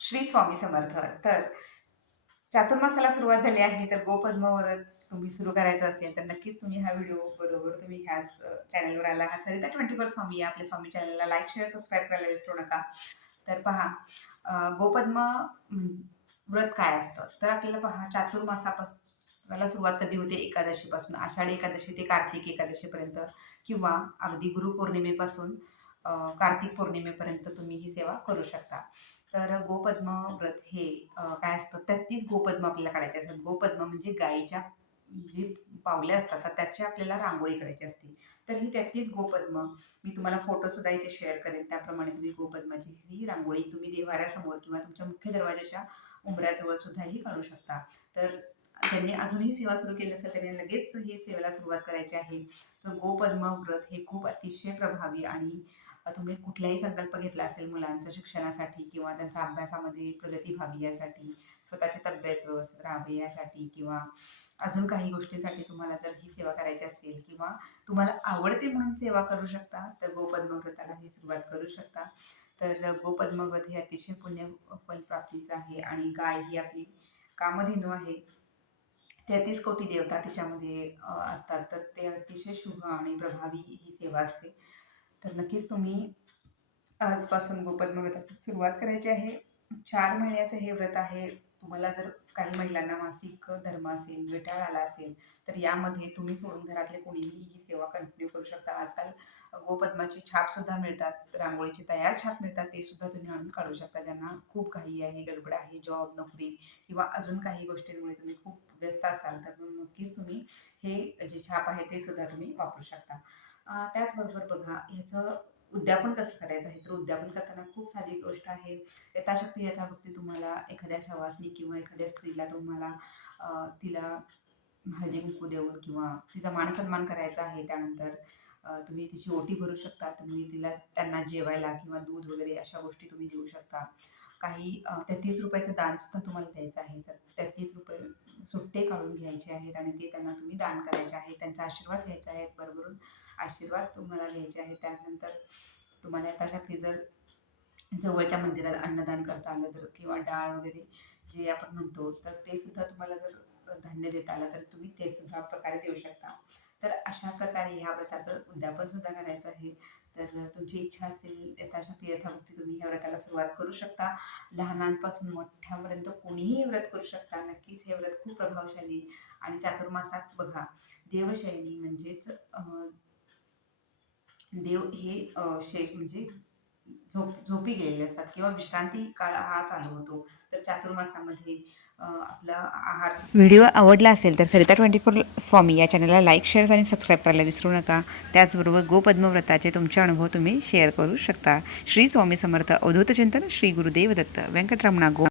श्री स्वामी समर्थ. तर चातुर्मासाला सुरुवात झाली आहे तर गोपद्मावर तुम्ही सुरू करायचं असेल तर नक्कीच तुम्ही हा व्हिडिओ बरोबर तुम्ही ह्याच चॅनलवर आला हा सरिता ट्वेंटी फोर स्वामी या आपल्या स्वामी चॅनलला लाईक शेअर सबस्क्राईब करायला विसरू नका. तर पहा गोपद्म व्रत काय असतं? तर आपल्याला पहा चातुर्मासापासून मला सुरुवात कधी होते? एकादशीपासून. आषाढी एकादशी ते कार्तिक एकादशीपर्यंत किंवा अगदी गुरुपौर्णिमेपासून कार्तिक पौर्णिमेपर्यंत तुम्ही ही सेवा करू शकता. तर गोपद्म व्रत हे काय असतं? तेहतीस गोपद्म आपल्याला काढायचे असतात. गोपद्म म्हणजे गायीच्या जी पावल्या असतात तर त्याची आपल्याला रांगोळी करायची असते. तर ही तेहतीस गोपद्म. मी तुम्हाला फोटोसुद्धा इथे शेअर करेन. त्याप्रमाणे तुम्ही गोपद्माची ही रांगोळी तुम्ही देवाऱ्यासमोर किंवा तुमच्या मुख्य दरवाजाच्या उंबऱ्याजवळ सुद्धाही काढू शकता. तर ज्यांनी अजूनही सेवा सुरू केली असेल त्यांनी लगेच ही सेवेला सुरुवात करायची आहे. तर गोपद्म व्रत हे खूप अतिशय प्रभावी आणि तुम्ही कुठलाही संकल्प घेतला असेल मुलांच्या शिक्षणासाठी किंवा त्यांचा अभ्यासामध्ये प्रगती व्हावी यासाठी स्वतःची तब्येत व्यवस्थित राहावी यासाठी किंवा अजून काही गोष्टींसाठी तुम्हाला जर ही सेवा करायची असेल किंवा तुम्हाला आवडते म्हणून सेवा करू शकता तर गोपद्म व्रताला ही सुरुवात करू शकता. तर गोपद्मव्रत हे अतिशय पुण्य फलप्राप्तीचं आहे आणि गाय ही आपली कामधेनू आहे. तेहतीस कोटी देवता तिच्यामध्ये असतात. तर ते अतिशय शुभ आणि प्रभावी ही सेवा असते. तर नक्कीच तुम्ही आजपासून गोपद्म सुरुवात करायची आहे. चार महिन्याचं हे व्रत आहे. तुम्हाला जर काही महिलांना मासिक धर्म असेल विटाळ आला असेल तर यामध्ये तुम्ही सोडून घरातले कोणीही ही सेवा कंटिन्यू करू शकता. आजकाल गोपद्माची छापसुद्धा मिळतात रांगोळीची तयार छाप मिळतात ते सुद्धा तुम्ही आणून काढू शकता. ज्यांना खूप घाई आहे गडबड आहे जॉब नोकरी किंवा अजून काही गोष्टींमुळे तुम्ही खूप व्यस्त असाल तर नक्कीच तुम्ही हे जे छाप आहे ते सुद्धा तुम्ही वापरू शकता. त्याचबरोबर बघा ह्याचं उद्यापन कसं करायचं आहे? तर उद्यापन करताना खूप साधी गोष्ट आहे. यथाशक्ती यथाभक्ती तुम्हाला एखाद्या शवासनी किंवा एखाद्या स्त्रीला तुम्हाला तिला हळदी कुंकू देऊन किंवा तिचा मानसन्मान करायचा आहे त्यानंतर तुम्ही तिची ओटी भरू शकता. तुम्ही तिला त्यांना जेवायला किंवा दूध वगैरे अशा गोष्टी तुम्ही देऊ शकता. काही तेहतीस रुपयाचं दानसुद्धा तुम्हाला द्यायचं आहे. तर तेहतीस रुपये सुट्टे काढून घ्यायचे आहेत आणि ते त्यांना तुम्ही दान करायचे आहे. त्यांचा आशीर्वाद घ्यायचा आहे बरोबरून आशीर्वाद तुम्हाला घ्यायचे आहे. त्यानंतर तुम्हाला यथाशक्ती जर जवळच्या मंदिरात अन्नदान करता आलं तर किंवा डाळ वगैरे जे आपण म्हणतो तर ते सुद्धा तुम्हाला जर धान्य देता आलं तर तुम्ही ते सुद्धा प्रकारे देऊ शकता. तर अशा प्रकारे ह्या व्रताचं उद्यापन सुद्धा करायचं आहे. तर तुमची इच्छा असेल यथाशक्ती यथाभक्ती तुम्ही ह्या व्रताला सुरुवात करू शकता. लहानांपासून मोठ्यापर्यंत कोणीही व्रत करू शकता. नक्कीच हे व्रत खूप प्रभावशाली आणि चातुर्मासात बघा देवशैली म्हणजेच देव हे शे म्हणजे झोप झोपी गेलेले असतात किंवा विश्रांती काळ हा चालू होतो. तर चातुर्मासामध्ये आपला आहार व्हिडिओ आवडला असेल तर सरिता ट्वेंटी फोर स्वामी या चॅनलला लाईक शेअर आणि सबस्क्राईब करायला विसरू नका. त्याचबरोबर गोपद्मव्रताचे तुमचे अनुभव तुम्ही शेअर करू शकता. श्री स्वामी समर्थ अवधूत चिंतन श्री गुरुदेव दत्त व्यंकटरमणा गो